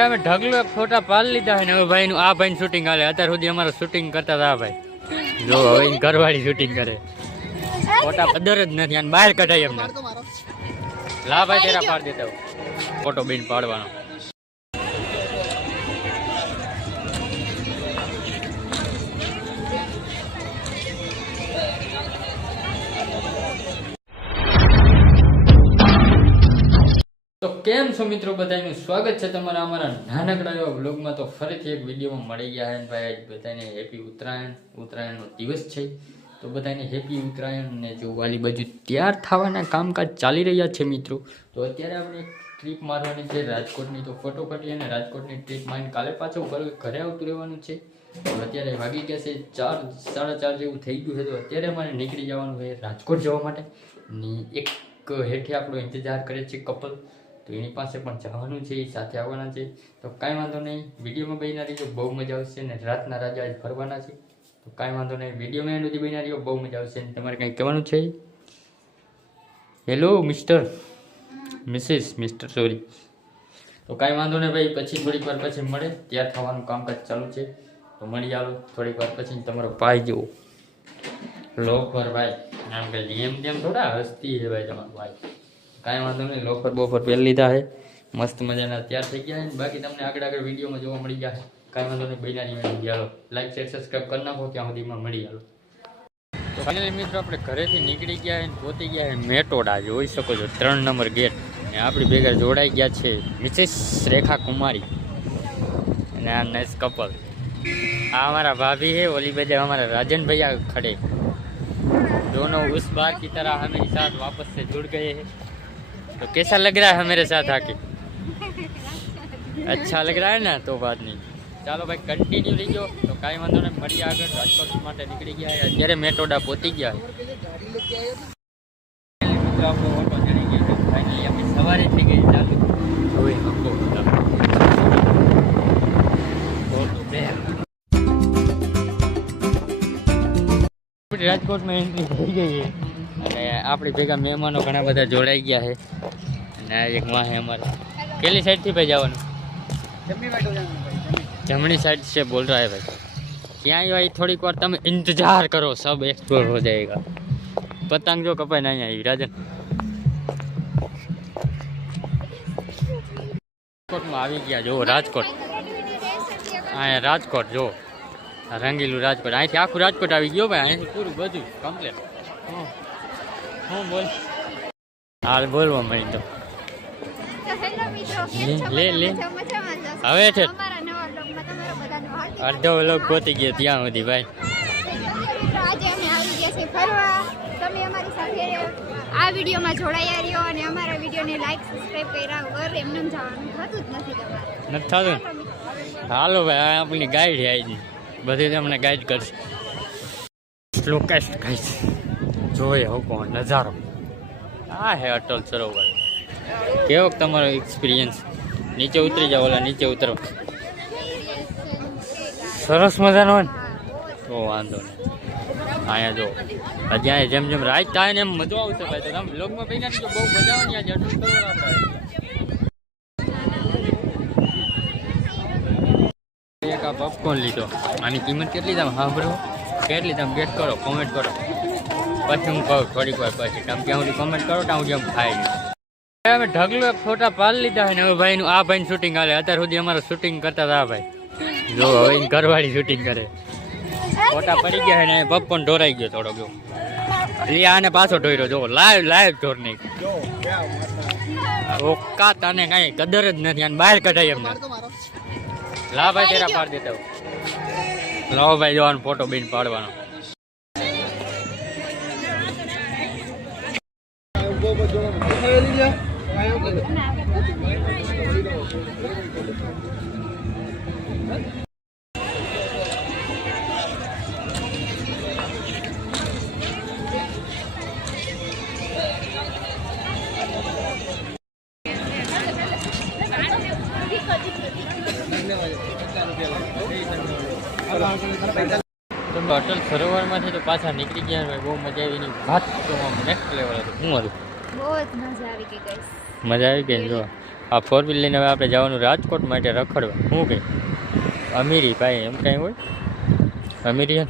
અમે ઢગલો એક ફોટા પાડી લીધા છે ને હવે ભાઈનું આ ભાઈનું શૂટિંગ હાલે. અત્યાર સુધી અમારું શૂટિંગ કરતા હતા ભાઈ. જો હવે ઘરવાળી શૂટિંગ કરે. ફોટા પદર જ નથી અને બહાર કઢાય એમને લા ભાઈ તેરા પાડ દેતા ફોટો બીન પાડવાનો. કેમ છો મિત્રો? બધાનું સ્વાગત છે તમારા અમારા નાનકડા એવા બ્લોગમાં તો ફરીથી એક વિડીયોમાં મળી ગયા હે ભાઈ, આજ બધાને હેપી ઉત્તરાયણ. ઉત્તરાયણનો દિવસ છે. તો બધાને હેપી ઉત્તરાયણ ને જો વાલી બાજુ તૈયાર થવાના કામકાજ ચાલી રહ્યા છે મિત્રો. તો અત્યારે આપણે ટ્રીપ મારવાની છે રાજકોટની. તો ફોટો કાઢી અને રાજકોટની ટ્રીપ મારીને કાલે પાછો ઘરે આવતું રહેવાનું છે. તો અત્યારે વાગી ગયા છે ચાર સાડા ચાર જેવું થઈ ગયું છે. તો અત્યારે અમારે નીકળી જવાનું છે રાજકોટ જવા માટે. ને એક હેઠે આપણો ઇંતજાર કરે છે કપલ. તો એની પાસે પણ જવાનું છે, એ સાથે આવવાના છે. તો કાંઈ વાંધો નહીં, વિડીયોમાં બહીના રહીજો, બહુ મજા આવશે ને રાતના રાજા આજ ફરવાના છે. તો કાંઈ વાંધો નહીં, વિડીયોમાં એનું સુધી બહીના રહીજો, બહુ મજા આવશે અને તમારે કંઈ કહેવાનું છે? Hello mister missus mister sorry તો કાંઈ વાંધો નહીં ભાઈ, પછી થોડીક વાર પછી મળે ત્યાર થવાનું કામકાજ ચાલુ છે. તો મળી આવો, થોડીક વાર પછી તમારો ભાઈ જેવો લોફર ભાઈ આમ કે જેમ તેમ થોડા હસ્તી છે ભાઈ તમારો ભાઈ. કાંઈ વાંધો નહીં લોફર બોફર પહેરી લીધા છે. મસ્ત મજાના તૈયાર થઈ ગયા છે. બાકી તમને આગળ આગળ વિડીયોમાં જોવા મળી ગયા કાંઈ વાંધો નહીં બૈનાની મેળવી ગયા લાઈક શેર સબસ્ક્રાઈબ કરી નાખો, ત્યાં સુધીમાં મળી ગયા તો ફાઇનલી મિત્રો, આપણે ઘરેથી નીકળી ગયા અને પોતી ગયા અને મેટોડા. જોઈ શકો છો, ત્રણ નંબર ગેટ. અને આપણી ભેગા જોડાઈ ગયા છે મિસિસ રેખા કુમારી અને આ નાઇસ કપલ આ અમારા ભાભી હે ઓલી બધે અમારા રાજન ભૈયા ખડે. દોનો ઉસ બાર કી તરહ હમે સાથ વાપસ સે જુડ ગયે હે. तो कैसा लग रहा है मेरे साथ आके अच्छा लग रहा है ना तो बात नहीं ચાલો ભાઈ કન્ટિન્યુ રહી ગયો તો કાંઈ વાંધો નહીં મળીએ આગળ રાજકોટ માટે નીકળી ગયા છે. અત્યારે મેટોડા પહોંચી ગયા છે. મિત્રો આપણો ઓટો ચડી ગયો છે ફાઇનલી આપણી સવારે થઈ ગઈ છે ચાલુ હવે હંગો બધા ઓટો બે આપણી રાજકોટમાં એન્ટ્રી થઈ ગઈ છે અને આપણી ભેગા મહેમાનો ઘણા બધા જોડાઈ ગયા છે जमनी साइड से बोल रहा है भाई क्या भाई थोड़ी बार तुम इंतज़ार करो सब एक्सप्लोर हो जाएगा पतंग जो कपे नहीं आई राजन राजकोट में आवी गया जो राजकोट आए राजकोट जो रंगीलू राजकोट आए थे आखू राजकोट आ गया भाई अँ पूरु बजू कंप्लीट हाँ बोल हाल बोलवा मैं तो લે, લે. હવે છે. અડધો લોક ગોતી ગયો ત્યાં સુધી ભાઈ. આ વિડીયોમાં જોડાયા રહ્યો અને અમારા વિડીયોને લાઈક સબસ્ક્રાઇબ કર્યા વગર એમને જવાનું થતું જ નથી તમારે નથી થતું હાલો ભાઈ આપણી ગાઈડ આવી બધી તમને ગાઈડ કરશે. લોકેસ્ટ ગાઈડ જોઈએ હું કોણ નજારો. આ હે અટલ સરોવર. કેવો તમારો એક્સપિરિયન્સ નીચે ઉતરી જાઓ ઓલા નીચે ઉતરો. સરસ મજાનો હોય ને? તો વાંધો નહીં. અહીંયા જો હજી જેમ જેમ રાઈટ થાય ને એમ મજા આવશે ભાઈ. તો તમે બ્લોગમાં પૈસા જો બહુ મજા આવે આપણે એક આ પોપકોર્ન લીધો. આની કિંમત કેટલી તમે સાંભળો કેટલી તમે ગેટ કરો કોમેન્ટ કરો. પછી હું કહું થોડીક વાર પછી. તમે ત્યાં સુધી કોમેન્ટ કરો ત્યાં હું જેમ ખાઈ અમે ઢગલો એક ફોટા પાડી લીધા હોય ને હવે ભાઈનું, આ ભાઈ શૂટિંગ હાલે. અત્યાર સુધી અમારે શૂટિંગ કરતા હતા ભાઈ. જો હવે ઘરવાળી શૂટિંગ કરે. ફોટા પડી ગયા ને પગ પણ ઢોરાઈ ગયો થોડોક, જો. એટલે આને પાછો ઢોર્યો જો. લાઈવ લાઈવ ઢોર નહીં ઓકાત તને કાંઈ કદર જ નથી અને બહાર કઢાય એમને. લા ભાઈ, તેરા પાડ દેતા. લાવો ભાઈ જોવાનો ફોટો બીન પાડવાનો. અટલ સરોવરમાંથી તો પાછા નીકળી ગયા ભાઈ બહુ મજા આવી ની વાત તો નેક્સ્ટ લેવલ હતું. હું હતું? બહુ જ મજા આવી ગઈ મજા આવી ગઈ જો. આ ફોર વ્હીલ લઈને હવે આપણે જવાનું રાજકોટ માટે રખડવા. શું કે? અમીરી ભાઈ એમ કાંઈ હોય? અમીરી?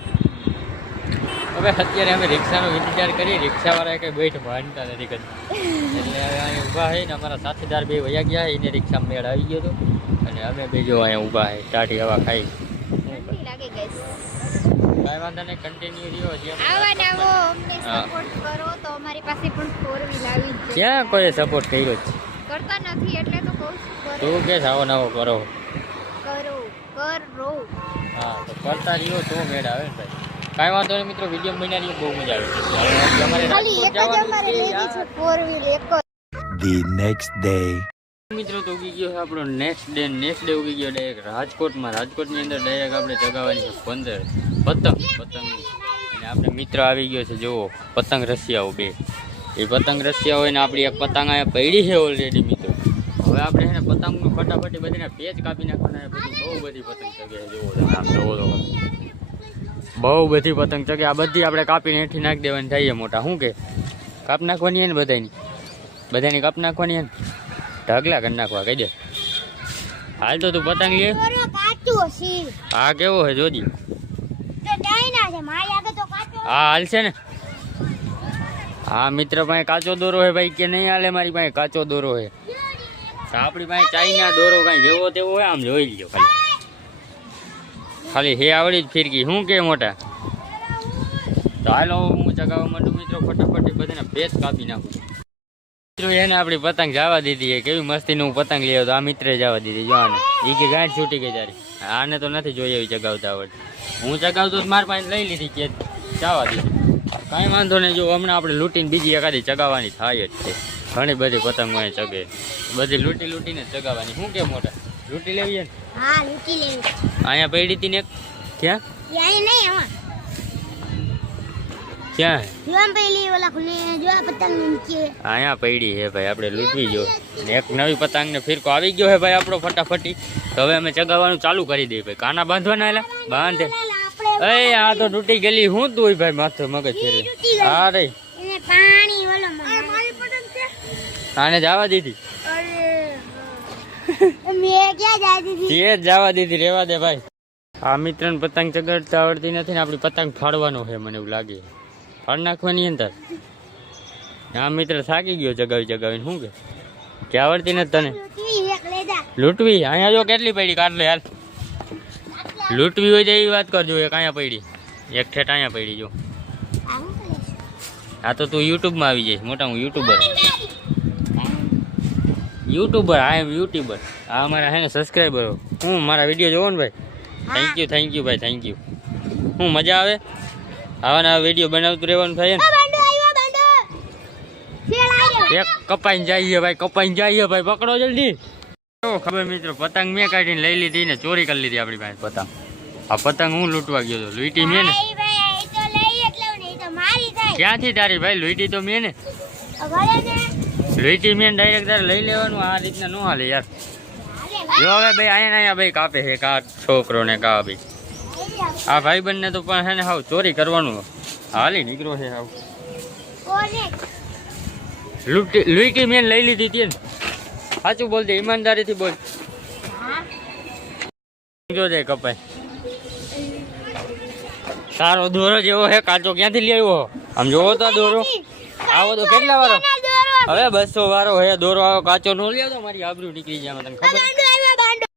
હવે અત્યારે અમે રિક્ષાનો ઇંતજાર કરીએ. રિક્ષાવાળા કંઈ બેઠ માનતા નથી કદી. એટલે હવે અહીંયા ઊભા હોય ને અમારા સાથીદાર બે વયા ગયા એને રિક્ષા મેળ આવી ગયો હતો અને અમે બે જો અહીંયા ઊભા હોય ટાઢી હવા ખાઈ. કાંઈ વાંધો નહીં કન્ટિન્યુ રહ્યો. હા. સપોર્ટ કરો તો અમારી પાસે પણ ફોર વ્હીલ આવી જ જાય. ક્યાં કોઈ સપોર્ટ કર્યો જ છે? કરતા નથી એટલે તો કહું છું તું કે આવો નવો કરો. કરો કરો. હા તો કરતા રહ્યો તો મેળ આવે ને ભાઈ. કાંઈ વાંધો નહીં મિત્રો વીડિયો બન્યા રહ્યો બહુ મજા આવે તમારે ખાલી એક જ અમારે લેવી છે ફોર વ્હીલ એક જ. The next day. મિત્રો તો ઉગી ગયો છે આપણો નેક્સ્ટ ડે નેક્સ્ટ ડે ઉગી ગયો ડાયરેક્ટ રાજકોટમાં. રાજકોટની અંદર ડાયરેક્ટ આપણે ચગાવવાની છે પંદર પતંગ પતંગ. અને આપણે મિત્ર આવી ગયો છે જુઓ. પતંગ રસિયાઓ બે. એ પતંગ રસિયા હોય ને આપણી એક પતંગ અહીંયા પડી છે ઓલરેડી મિત્રો. હવે આપણે છે ને પતંગનું ફટાફટી બધીને પેચ કાપી નાખવાના બધી બહુ બધી પતંગ ચગે જોવો તમે આમ જુઓ તો. બહુ બધી પતંગ ચગે આ બધી આપણે કાપીને હેઠી નાખી દેવાની થાય મોટા. શું કે? કાપ નાખવાની હે ને બધાની બધાની કાપ નાખવાની હે ને? ઢગલા કરી નાખવા કહી દે. હાલ તો તું પતંગ લે. આ કેવો છે જોજી? હા હાલ છે ને. હા, મિત્ર પાસે કાચો દોરો હે ભાઈ, કે નહીં હાલે મારી પાસે કાચો દોરો હે આપણી પાસે ચાઇના દોરો કાંઈ જેવો તેવો હોય, આમ જોઈ લ્યો ખાલી. ખાલી હે આવડી જ ફિરકી. શું કે મોટા? તો હાલો, હું ચગાવવા માંડું, મિત્રો, ફટાફટ બધાને ભેદ કાપી નાખું. મિત્રો, એને આપણી પતંગ જવા દીધી કેવી મસ્તીનું હું પતંગ લઈ તો આ મિત્રે જવા દીધી, જો આને. એ કે ગાંઠ છૂટી ગઈ તારી. આને તો નથી જોઈ એવી ચગાવતા આવડતી. હું ચગાવતો મારી પાસે લઈ લીધી કે જવા દીધી. કાંઈ વાંધો નહીં જો હમણાં આપણે લૂંટીને બીજી એકાદી ચગાવવાની થાય જ છે. ઘણી બધી પતંગો અહીં ચગે. બધી લૂંટી લૂંટીને ચગાવવાની. શું કે મોટા? લૂંટી લેવી છે હા લૂંટી લેવી અહીંયા પડી હતી ને ક્યાં? ક્યાંય નહીં આમાં ક્યાં? જોવા પેલી ઓલા ખુલે જોવા પતંગ નીચે અહીંયા પડી છે ભાઈ આપણે લૂંટવી જો. એક નવી પતંગને ફિરકો આવી ગયો છે ભાઈ આપણો ફટાફટી. તો હવે અમે ચગાવવાનું ચાલુ કરી દઈએ ભાઈ. કાના બાંધવાના એલા? બાંધે. એ આ તો તૂટી ગયેલી. હું તું ભાઈ માથે મગજ ફેરવે. હા રે. એને પાણી ઓલો મારી પતંગ છે. આને જવા દીધી. અરે મેં ક્યાં જાય દીધી? તે જ જવા દીધી. રેવા દે ભાઈ. આ મિત્રને પતંગ ચગાડતા આવડતી નથી ને આપણી પતંગ ફાડવાનો છે મને એવું લાગે. ફાડ નાખવાની અંદર. આ મિત્ર થાકી ગયો જગાવી ચગાવીને શું કે? કે આવડતી નથી તને? લૂંટવી? અહીંયા જો કેટલી પડી? કાઢ લે હાલ. લૂંટવી હોય તો એવી વાત કરજો, એક અહીંયા પડી. એક ઠેઠ અહીંયા પડી, જો. આ તો તું યુટ્યુબમાં આવી જઈશ, મોટા હું YouTuber. YouTuber I am YouTuber આ અમારા હે ને સબસ્ક્રાઈબરો હું, મારા વીડિયો જોવો ને ભાઈ? થેન્ક યુ થેન્ક યુ ભાઈ થેન્ક યુ હું, મજા આવે? આવા નવા વીડિયો બનાવતું રહેવાનું થાય ને? એક કપાઈને જઈએ ભાઈ, કપાઈને જઈએ ભાઈ, પકડો જલ્દી. ખબર મિત્રો, પતંગ મેં કાઢીને લઈ લીધી ને ચોરી કરી લીધી આપણી પાસે પતંગ. આ પતંગ હું લૂંટવા ગયો હતો લૂંટી મેં ને? ક્યાંથી તારી ભાઈ? લૂંટી તો મેં ને. લૂંટી મેં ડાયરેક્ટ તારે લઈ લેવાનું આ રીતના ન હાલે યાર. જો હવે ભાઈ અહીંયા અહીંયા ભાઈ કાપે છે કા છોકરો ને કા ભાઈ. આ ભાઈ બંને તો પણ છે ને હાવ ચોરી કરવાનું હાલી નીકળો છે હાવ. લૂંટી લૂંટી મેં લઈ લીધી હતી ને સાચું બોલતી ઈમાનદારીથી બોલ. જો જાય કપાય. તારો દોરો જેવો હે કાચો ક્યાંથી લઈ આવ્યો? આમ જોવો તો દોરો. આવો તો કેટલા વારો? હવે બસો વારો હે દોરો આવો કાચો નો લ્યો તો મારી આબરૂ નીકળી જાય તમને તને ખબર